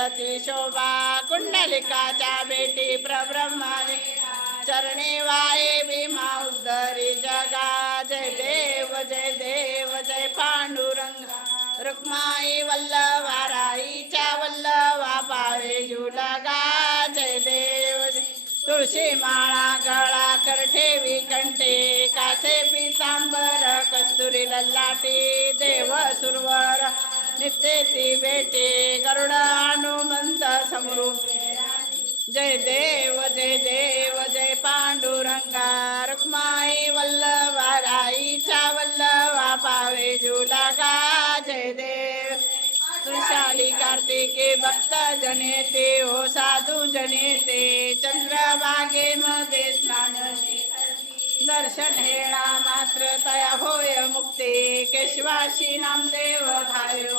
सती शोभा कुंडलिकाच्या भेटी प्रब्रह्माने चरणी वाये भीमा उद्धरी जगा जय देव जय पांडुरंग रुक्माई वल्लभाराईच्या वल्लभा पावे झुलगा जय देव तुळशी माळा गळा कर ठेवी कंठे कासे पितांबर कस्तुरी ललाटी देव सुरवर नित्य ती भेटे गरुड हनुमंत समरू जय देव जय पांडुरंगा रुक्माई वल्लभाराईच्या वल्लभा पावे झुलगा जय देव त्रिशाली कार्तिके भक्त जनेते हो साधू जनेते चंद्रभागेमध्ये स्नान दर्शन हेळा मात्र तया होय मुक्ती केशवाशी नामदेव धायो